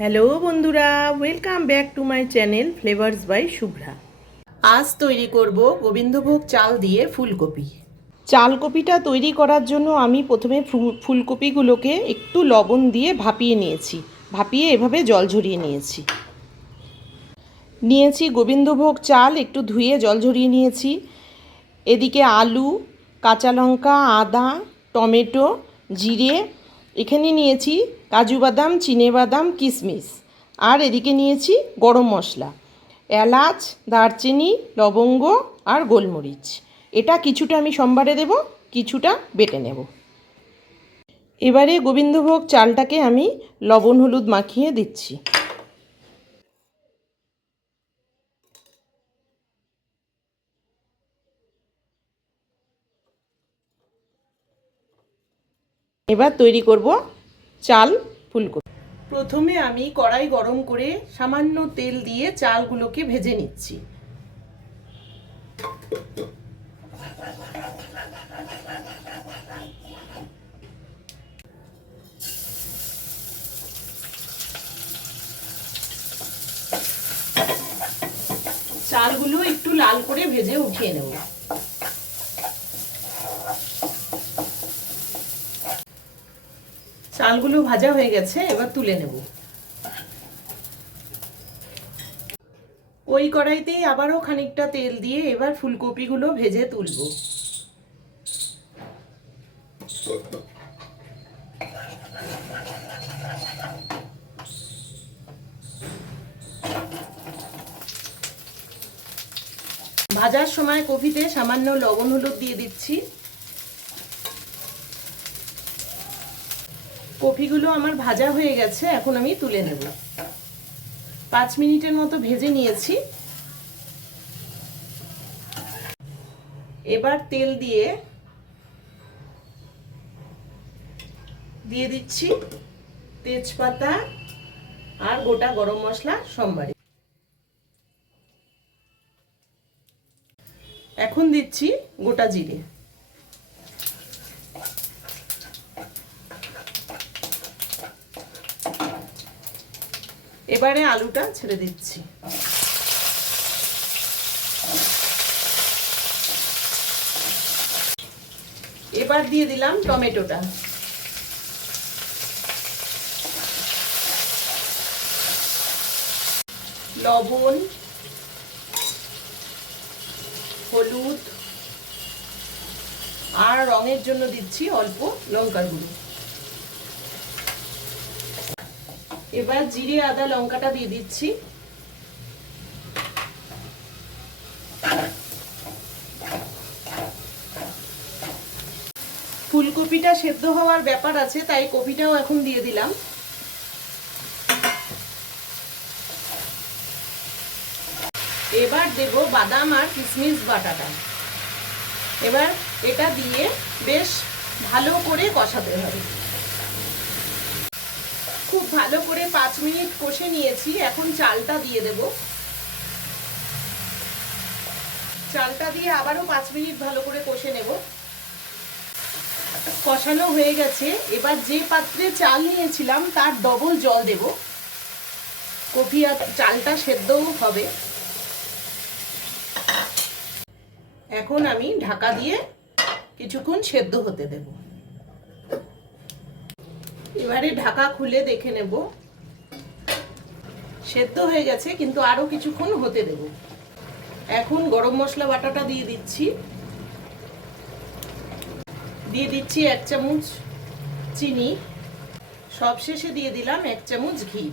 Hello বন্ধুরা welcome back to my channel flavours by Shubhra আজ তৈরি করব গোবিন্দভোগ চাল দিয়ে ফুলকপি। চালকপিটা তৈরি করার জন্য আমি প্রথমে ফুলকপিগুলোকে একটু লবণ দিয়ে ভাপিয়ে নিয়েছি। ভাপিয়ে এভাবে জল ঝরিয়ে নিয়েছি। নিয়েছি গোবিন্দভোগ চাল একটু ধুয়ে জল ঝরিয়ে নিয়েছি। এদিকে আলু কাঁচা লঙ্কা আদা টমেটো জিরে এখানে নিয়েছি কাজু বাদাম, চিনে বাদাম কিশমিশ আর এদিকে নিয়েছি গরম মশলা। এলাচ, দারচিনি, লবঙ্গ আর গোলমরিচ। এটা কিছুটা আমি সোমবারে দেব, কিছুটা বেটে নেব। এবারে গোবিন্দভোগ চালটাকে আমি লবণ হলুদ মাখিয়ে দিচ্ছি। এবার তৈরি করব চাল ফুলকপি। প্রথমে আমি কড়াই গরম করে সামান্য তেল দিয়ে চালগুলোকে ভেজে নিচ্ছি। চালগুলো একটু লাল করে ভেজে উঠিয়ে নেব। চালগুলো ভাজা হয়ে গেছে, এবার তুলে নেব। ওই কড়াইতেই আবারও খানিকটা তেল দিয়ে এবার ফুলকপিগুলো ভেজে তুলব। ভাজার সময় কপিতে সামান্য লবণ হলুদ দিয়ে দিচ্ছি। কপিগুলো আমার ভাজা হয়ে গেছে, এখন আমি তুলে নেব। পাঁচ মিনিটের মতো ভেজে নিয়েছি। এবার তেল দিয়ে দিয়ে দিচ্ছি তেজপাতা আর গোটা গরম মশলা সোমবারে। এখন দিচ্ছি গোটা জিরে। এবারে আলুটা ছেড়ে দিচ্ছি। এবার দিয়ে দিলাম টমেটোটা। লবণ, হলুদ, আর রঙের জন্য দিচ্ছি অল্প লঙ্কার গুঁড়ো। এবার জিরে, আদা, লঙ্কাটা দিয়ে দিচ্ছি। ফুলকপিটা সেদ্ধ হওয়ার ব্যাপার আছে, তাই কপিটাও এখন দিয়ে দিলাম। এবার দেব বাদাম আর কিশমিশ বাটাটা। এবার এটা দিয়ে বেশ ভালো করে কষাতে হবে। খুব ভালো করে পাঁচ মিনিট কষে নিয়েছি। এখন চালটা দিয়ে দেব। চালটা দিয়ে আবারও পাঁচ মিনিট ভালো করে কষে নেব। কষানো হয়ে গেছে। এবার যে পাত্রে চাল নিয়েছিলাম, তার ডবল জল দেব। কফি আর চালটা সেদ্ধও হবে। এখন আমি ঢাকা দিয়ে কিছুক্ষণ সেদ্ধ হতে দেবো। এবারে ঢাকা খুলে দেখে নেব। সেদ্ধ হয়ে গেছে, কিন্তু আরও কিছুক্ষণ হতে দেব। এখন গরম মশলা বাটাটা দিয়ে দিচ্ছি। দিয়ে দিচ্ছি এক চামচ চিনি। সবশেষে দিয়ে দিলাম এক চামচ ঘি।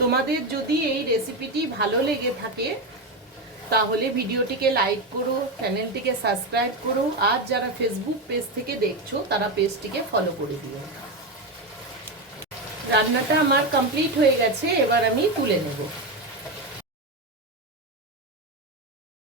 তোমাদের যদি এই রেসিপিটি ভালো লেগে থাকে তাহলে ভিডিওটিকে লাইক করো চ্যানেলটিকে সাবস্ক্রাইব করো, আর যারা ফেসবুক পেজ থেকে দেখছ, তারা পেজটিকে ফলো করে দিও। রান্নাটা আমার কমপ্লিট হয়ে গেছে, এবার আমি তুলে নেব।